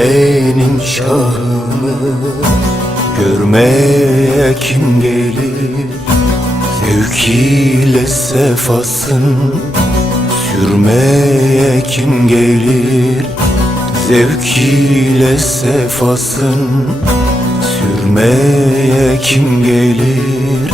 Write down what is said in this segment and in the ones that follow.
senin şahını görmeye kim gelir? Zevk ile sefasın sürmeye kim gelir? Zevk ile sefasın sürmeye kim gelir?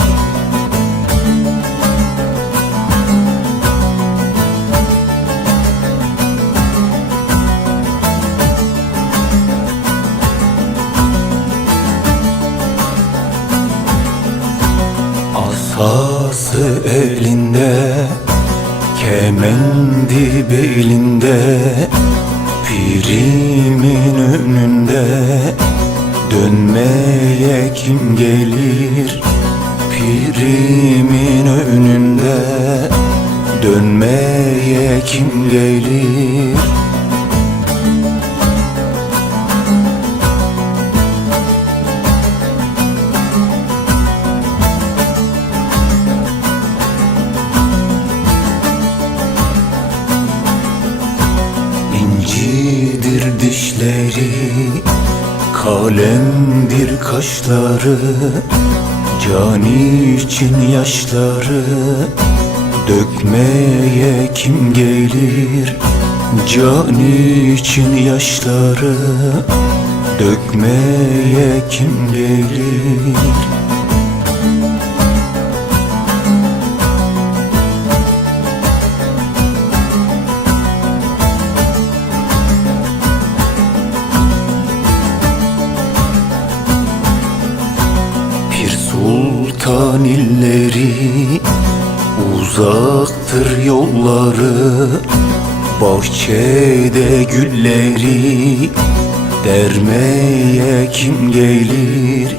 Asası elinde, kemendi belinde, pirimin önünde dönmeye kim gelir? Pirimin önünde dönmeye kim gelir? İncidir dişleri, kalemdir kaşları, can için yaşları dökmeye kim gelir? Can için yaşları dökmeye kim gelir? Sultan illeri, uzaktır yolları, bahçede gülleri dermeye kim gelir?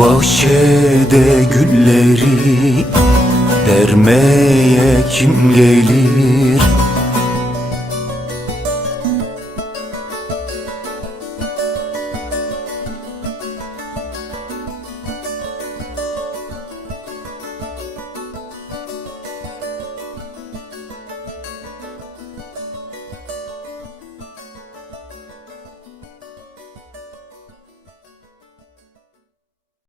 Bahçede gülleri dermeye kim gelir?